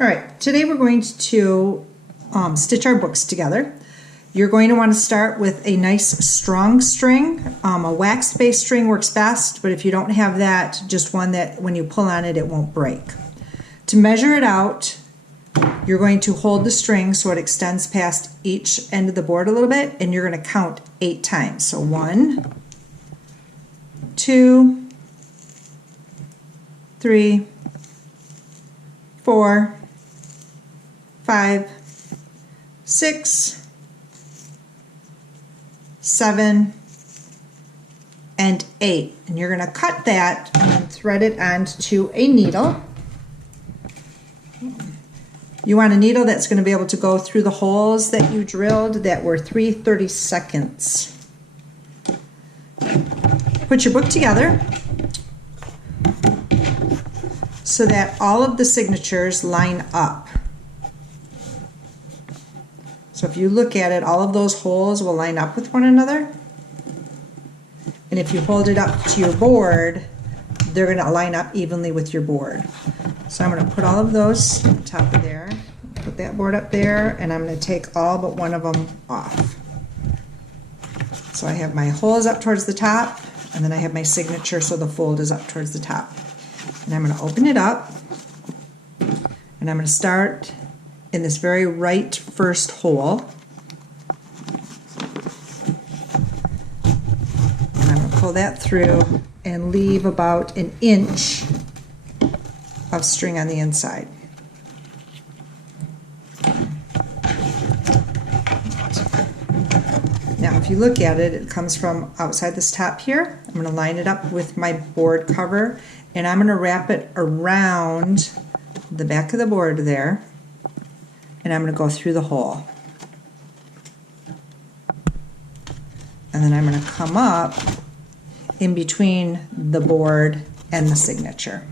All right, today we're going to stitch our books together. You're going to want to start with a nice strong string. A wax-based string works best, but if you don't have that, just one that when you pull on it, it won't break. To measure it out, you're going to hold the string so it extends past each end of the board a little bit, and you're going to count 8 times. So 1, 2, 3, 4, 5, 6, 7, and 8. And you're going to cut that and then thread it onto a needle. You want a needle that's going to be able to go through the holes that you drilled that were 3/32. Put your book together so that all of the signatures line up. So if you look at it, all of those holes will line up with one another. And if you hold it up to your board, they're going to line up evenly with your board. So I'm going to put all of those on top of there, put that board up there, and I'm going to take all but one of them off. So I have my holes up towards the top, and then I have my signature so the fold is up towards the top. And I'm going to open it up, and I'm going to start in this very right first hole. And I'm going to pull that through and leave about 1 inch of string on the inside. Now if you look at it, it comes from outside this top here. I'm going to line it up with my board cover, and I'm going to wrap it around the back of the board there, and I'm going to go through the hole. And then I'm going to come up in between the board and the signature.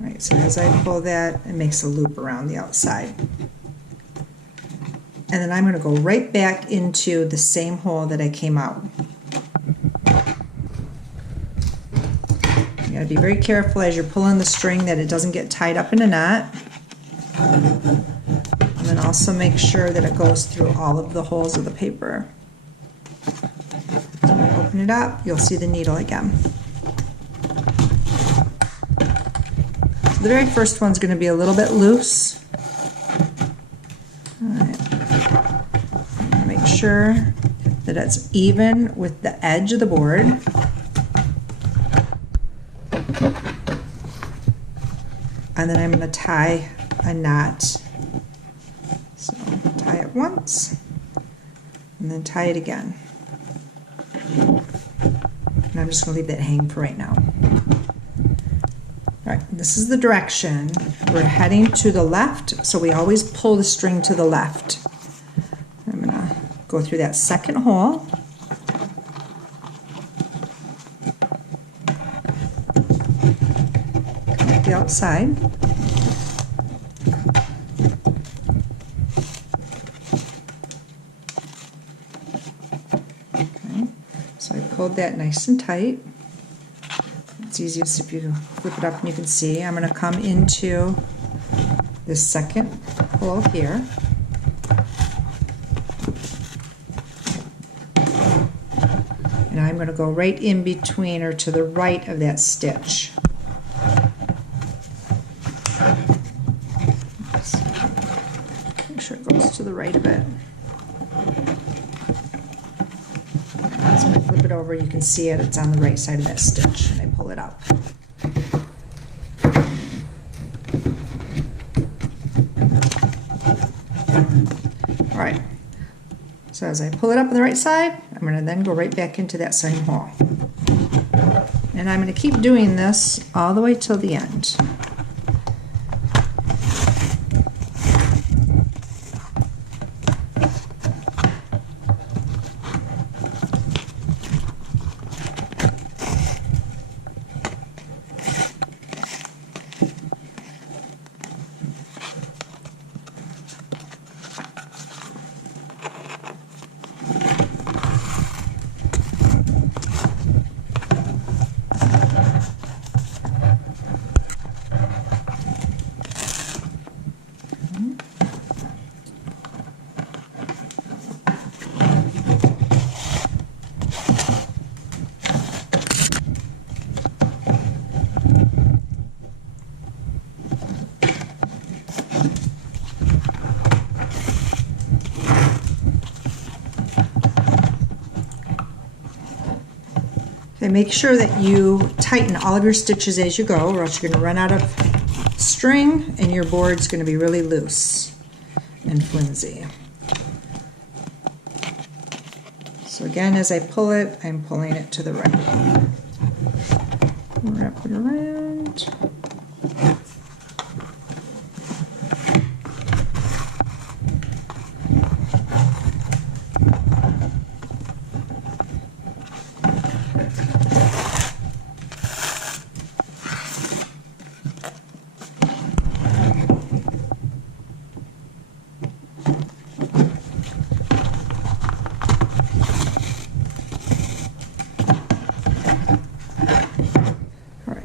Alright, so as I pull that, it makes a loop around the outside. And then I'm going to go right back into the same hole that I came out. You got to be very careful as you're pulling the string that it doesn't get tied up in a knot. And then also make sure that it goes through all of the holes of the paper. So when I open it up, you'll see the needle again. So the very first one's going to be a little bit loose. Make sure that it's even with the edge of the board. And then I'm going to tie a knot. So tie it once, and then tie it again. And I'm just going to leave that hang for right now. All right, this is the direction. We're heading to the left, so we always pull the string to the left. I'm going to go through that second hole. Come up the outside. Okay, so I pulled that nice and tight. It's easiest if you flip it up and you can see. I'm going to come into this second hole here. And I'm going to go right in between or to the right of that stitch. Make sure it goes to the right of it. So when I flip it over, you can see it. It's on the right side of that stitch, and I pull it up. All right. So as I pull it up on the right side, I'm going to then go right back into that same hole. And I'm going to keep doing this all the way till the end. Okay, make sure that you tighten all of your stitches as you go, or else you're going to run out of string and your board's going to be really loose and flimsy. So again, as I pull it, I'm pulling it to the right. Wrap it around.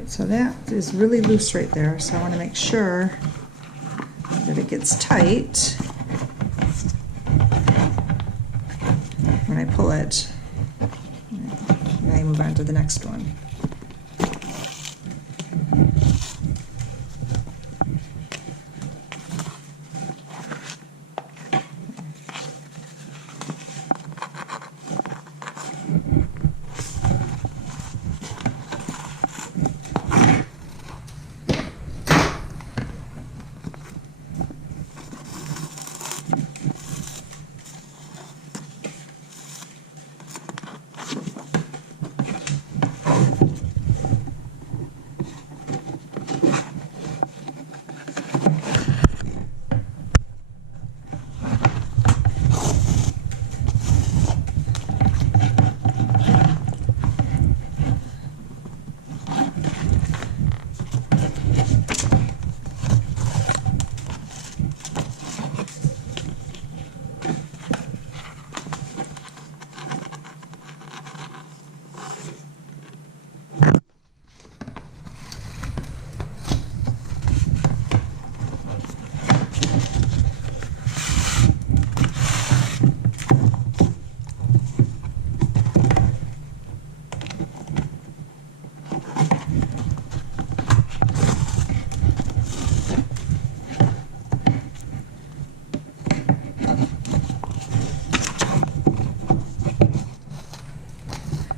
So that is really loose right there, so I want to make sure that it gets tight when I pull it. Now I move on to the next one.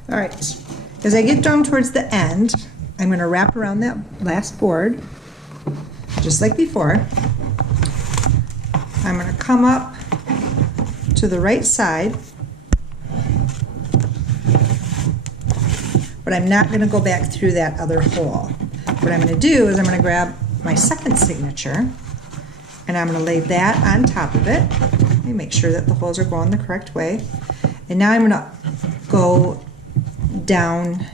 All right, as I get down towards the end, I'm going to wrap around that last board, just like before. I'm going to come up to the right side, but I'm not going to go back through that other hole. What I'm going to do is I'm going to grab my second signature, and I'm going to lay that on top of it. Let me make sure that the holes are going the correct way. And now I'm going to go down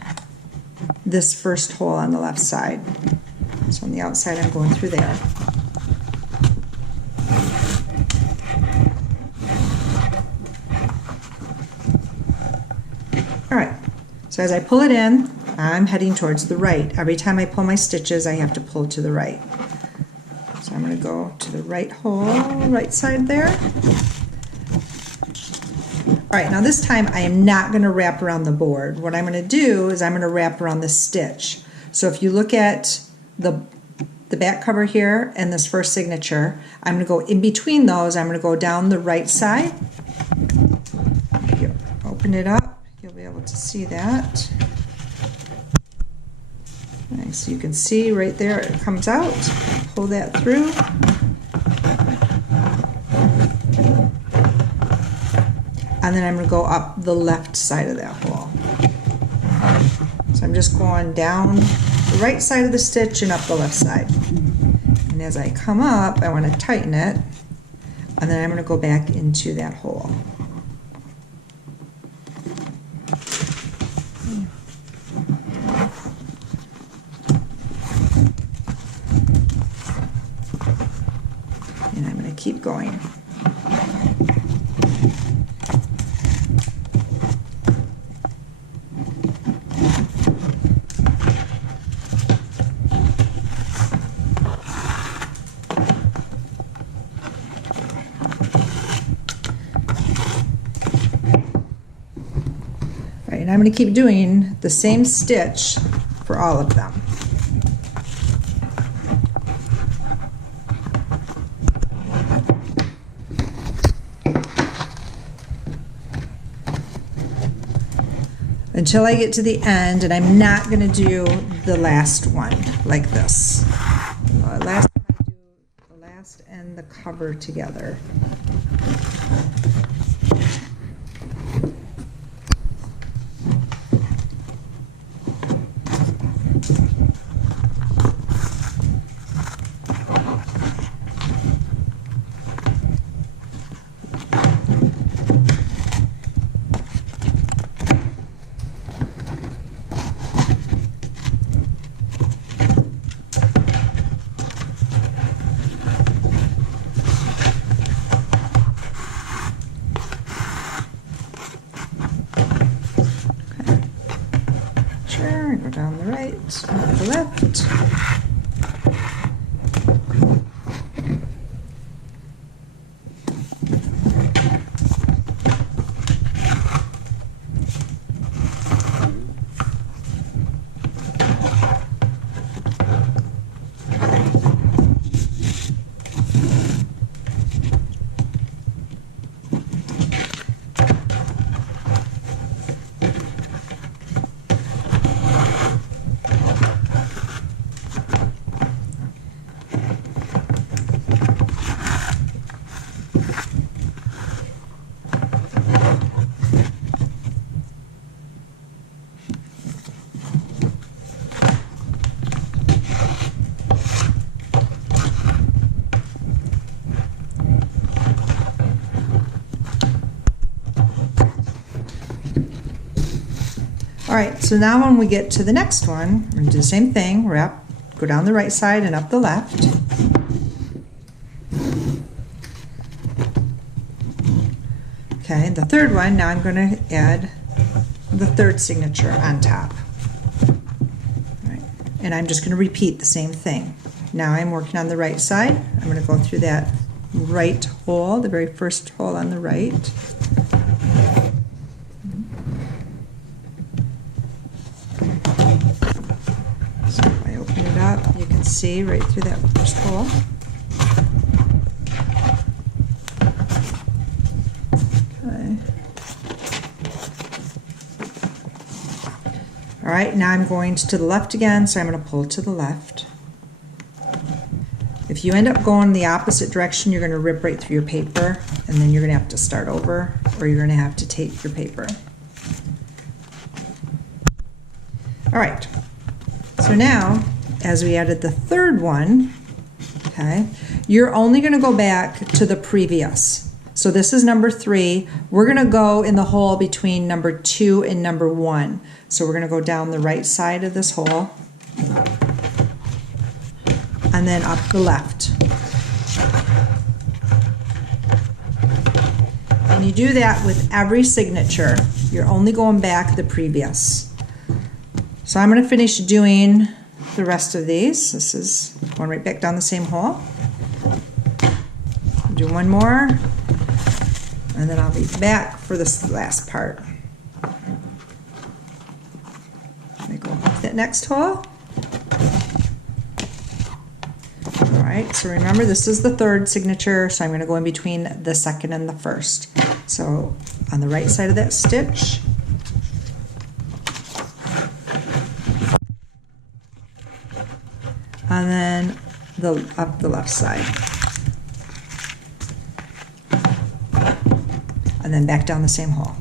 this first hole on the left side. So on the outside, I'm going through there. All right, so as I pull it in, I'm heading towards the right. Every time I pull my stitches, I have to pull to the right. So I'm going to go to the right hole, right side there. All right, now this time I am not going to wrap around the board. What I'm going to do is I'm going to wrap around the stitch. So if you look at the back cover here and this first signature, I'm going to go in between those. I'm going to go down the right side. Here, open it up. You'll be able to see that. Nice. So you can see right there it comes out. Pull that through. And then I'm going to go up the left side of that hole. So I'm just going down the right side of the stitch and up the left side. And as I come up, I want to tighten it, and then I'm going to go back into that hole. And I'm going to keep going. And I'm going to keep doing the same stitch for all of them. until I get to the end, and I'm not going to do the last one like this. Last time I do the last and the cover together. Go down the right, up the left. All right, so now when we get to the next one, we're gonna do the same thing, wrap, go down the right side and up the left. Okay, the third one, now I'm gonna add the third signature on top. All right, and I'm just gonna repeat the same thing. Now I'm working on the right side. I'm gonna go through that right hole, the very first hole on the right. You can see right through that first hole. Okay. All right, now I'm going to the left again, so I'm going to pull to the left. If you end up going the opposite direction, you're going to rip right through your paper, and then you're going to have to start over, or you're going to have to tape your paper. All right, so now, as we added the third one, okay, you're only going to go back to the previous. So this is number 3. We're going to go in the hole between number 2 and number 1. So we're going to go down the right side of this hole and then up the left. And you do that with every signature. You're only going back the previous. So I'm going to finish doing the rest of these. This is going right back down the same hole. Do one more, and then I'll be back for this last part. Let me go up that next hole. All right, so remember this is the third signature, so I'm going to go in between the second and the first. So on the right side of that stitch, and then up the left side, and then back down the same hole.